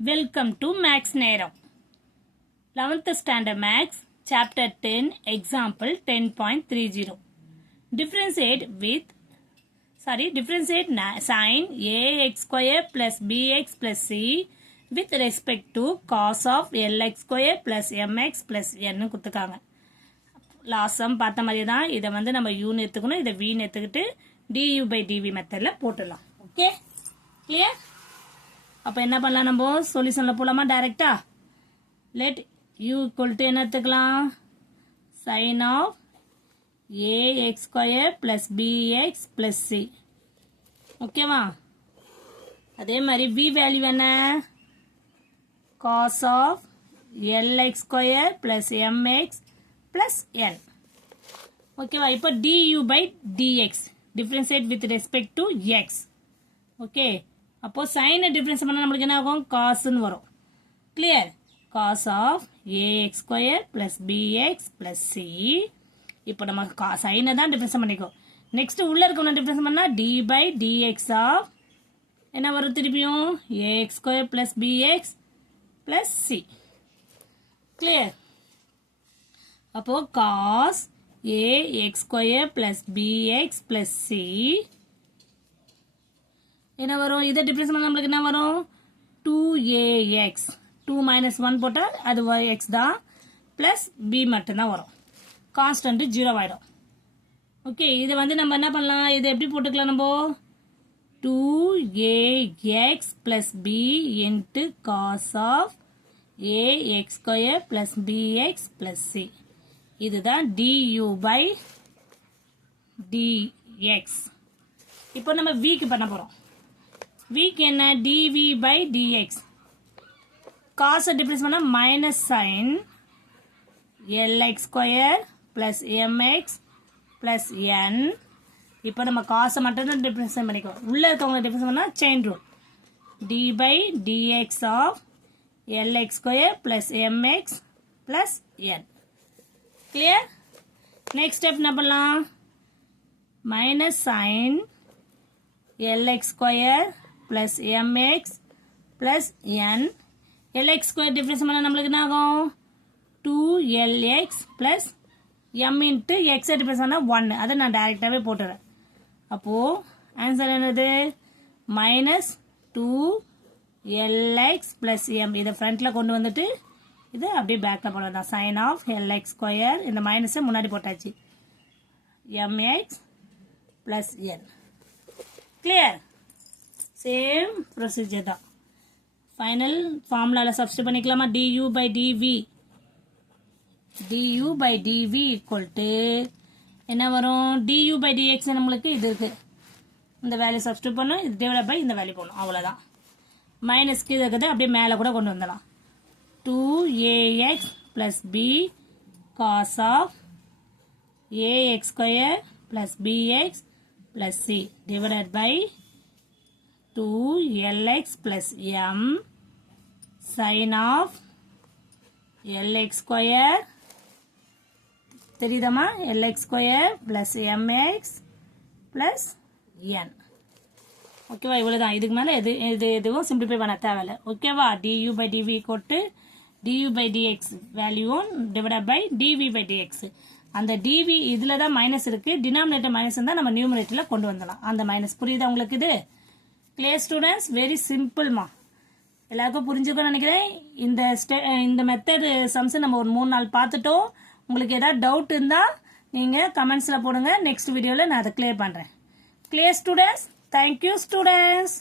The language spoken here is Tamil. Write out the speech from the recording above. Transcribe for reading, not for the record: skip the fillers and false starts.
Welcome to Max Nero. 11th Standard Max, Chapter 10, Example 10.30. Differentiate sin ax square plus bx plus c with respect to cos of lx square plus mx plus n கொடுத்துருக்காங்க. லாஸ்ட் சம் பார்த்த மாதிரி தான். இதை வந்து நம்ம யூன்னு எடுத்துக்கணும், இதை வீன்னு எடுத்துக்கிட்டு du by dv மெத்தடில் போட்டுடலாம். Okay, clear? அப்போ என்ன பண்ணலாம், நம்ம சொல்யூஷனில் போகலாமா டைரெக்டா? லெட் u equal to என்ன எடுத்துக்கலாம், sin of ax square plus bx plus c. ஓகேவா? அதே மாதிரி v வேல்யூ என்ன, cos of lx square plus mx plus n. ஓகேவா? இப்போ du by dx differentiate with respect to x. Okay, அப்போ sin டிஃபரன்ஸ் பண்ணா நம்மளுக்கு என்ன ஆகும், cosன்னு வரும். Clear? cos of ax square plus bx plus c. இப்போ நம்ம sin தான் டிஃபரன்ஸ் பண்ணிக்கோ. நெக்ஸ்ட் உள்ள இருக்க டிஃபரன்ஸ் பண்ணா d by dx of என்ன வரும், திருப்பியும் ax square plus bx plus c. Clear? அப்போ cos ax square plus bx plus c என்ன வரும், இதை டிஃபரன்ஸ் பண்ணா நம்மளுக்கு என்ன வரும், 2ax 2 minus 1 போட்டா அது x தான், பிளஸ் b மட்டும்தான் வரும், கான்ஸ்டன்ட் 0 ஆயிடும். ஓகே, இதை வந்து நம்ம என்ன பண்ணலாம், இதை எப்படி போட்டுக்கலாம், நம்ம 2ax plus b into cos of ax square plus bx plus c. இதுதான் du by dx. இப்போ நம்ம v க்கு பண்ண போறோம். v க்கு என்ன, dv by dx. cos difference பண்ணா minus sin lx square plus mx plus n. இப்போ நம்ம cos மட்டும் தான் டிஃபரன்ஸ் பண்ணிக்கோம். உள்ள இருக்கவங்க டிஃபரன்ஸ் பண்ணா chain rule, d by dx of lx square plus mx plus n. Clear? Next step என்ன பண்ணலாம், minus sin lx square plus mx plus n. lx square difference பண்ணா நம்மளுக்கு என்ன ஆகும், 2lx plus m into x difference பண்ணா 1. அதை நான் டைரக்டாவே போட்டுறேன். அப்போ ஆன்சர் என்னது, minus 2lx plus m. இதை ஃப்ரண்ட்ல கொண்டு வந்துட்டு இது அப்படியே பேக்ல போடலாம். sin of lx square, இந்த மைனஸ் முன்னாடி போட்டாச்சு, mx plus n. Clear? Same procedure தான். ஃபைனல் ஃபார்முலால சப்ஸ்டிட் பண்ணிக்கலாமா, du by dv. du by dv equal to என்ன வரும், du by dx நம்மளுக்கு இது இருக்கு, இந்த வேல்யூ சப்ஸ்டிட் பண்ணணும், இது டிவைட் பை இந்த வேல்யூ போடணும், அவ்வளோதான். மைனஸ்க்கு இது இருக்குது, அப்படியே மேலே கூட கொண்டு வந்துடலாம். 2ax plus b cos of ax square plus bx plus c divided by 2lx plus m sin of lx square தெரியுதமா, lx square plus mx plus n. ஓகேவா? இவ்வளவுதான். இதுக்கு மேல எதுவும் சிம்பிளிஃபை பண்ண தேவையில்லை. ஓகேவா? du by dv கொட்டு du by dx வேல்யூவும் divide by dv by dx. அந்த dv இதுல தான் மைனஸ் இருக்கு, டினாமினேட்டர் மைனஸ் தான் நம்ம நியூமரேட்டர்ல கொண்டு வந்துடலாம். அந்த மைனஸ் புரியுதா உங்களுக்கு? இது கிளியர் ஸ்டூடெண்ட்ஸ்? வெரி சிம்பிள்மா. எல்லாருக்கும் புரிஞ்சுக்கணும்னு நினைக்கிறேன். இந்த மெத்தட் சம்ஸ் நம்ம ஒரு 3 நாள் பார்த்துட்டோம். உங்களுக்கு ஏதாவது டவுட் இருந்தா நீங்க கமெண்ட்ஸ்ல போடுங்க. நெக்ஸ்ட் வீடியோல நான் அதை கிளியர் பண்றேன். Clear students? Thank you students.